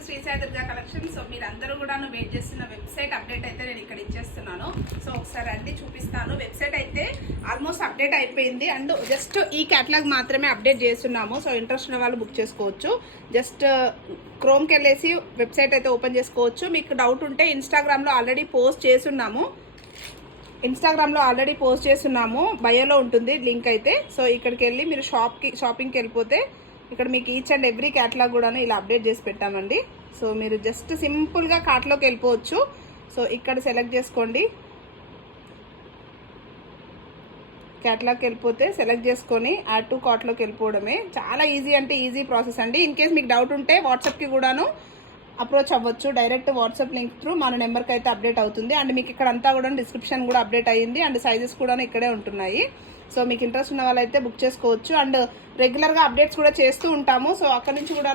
To Shri Sai Durga collection. So మీరు అందరూ కూడా వెయిట్ చేస్తున్న వెబ్సైట్ అప్డేట్ అయితే నేను ఇక్కడ ఇచ్చేస్తున్నాను. సో ఒకసారి అన్ని చూపిస్తాను. వెబ్సైట్ అయితే ఆల్మోస్ట్ అప్డేట్ అయిపోయింది అండ్ జస్ట్ ఈ క్యాటలాగ్ మాత్రమే అప్డేట్ చేస్తున్నాము. సో ఇంట్రెస్ట్ ఉన్న వాళ్ళు బుక్ చేసుకోవచ్చు. జస్ట్ క్రోమ్కి వెళ్ళేసి వెబ్సైట్ అయితే ఓపెన్ చేసుకోవచ్చు. మీకు డౌట్ ఉంటే ఇన్స్టాగ్రామ్లో ఆల్రెడీ పోస్ట్ చేస్తున్నాము. బయోలో ఉంటుంది లింక్ అయితే. సో ఇక్కడికి వెళ్ళి మీరు షాపింగ్కి వెళ్ళిపోతే ఇక్కడ మీకు ఈచ్ అండ్ ఎవ్రీ క్యాటలాగ్ కూడా ఇలా అప్డేట్ చేసి పెట్టామండి. సో మీరు జస్ట్ సింపుల్గా కార్ట్లోకి వెళ్ళిపోవచ్చు. సో ఇక్కడ సెలెక్ట్ చేసుకోండి. క్యాటలాగ్కి వెళ్ళిపోతే సెలెక్ట్ చేసుకొని యాడ్ టు కార్ట్లోకి వెళ్ళిపోవడమే. చాలా ఈజీ అంటే ఈజీ ప్రాసెస్ అండి. ఇన్ కేస్ మీకు డౌట్ ఉంటే వాట్సాప్కి కూడాను అప్రోచ్ అవ్వచ్చు. డైరెక్ట్ వాట్సాప్ లింక్ త్రూ మన నెంబర్కి అయితే అప్డేట్ అవుతుంది. అండ్ మీకు ఇక్కడ అంతా కూడా డిస్క్రిప్షన్ కూడా అప్డేట్ అయ్యింది అండ్ సైజెస్ కూడా ఇక్కడే ఉంటున్నాయి. సో మీకు ఇంట్రెస్ట్ ఉన్న వాళ్ళైతే బుక్ చేసుకోవచ్చు. అండ్ రెగ్యులర్గా అప్డేట్స్ కూడా చేస్తూ ఉంటాము. సో అక్కడ నుంచి కూడా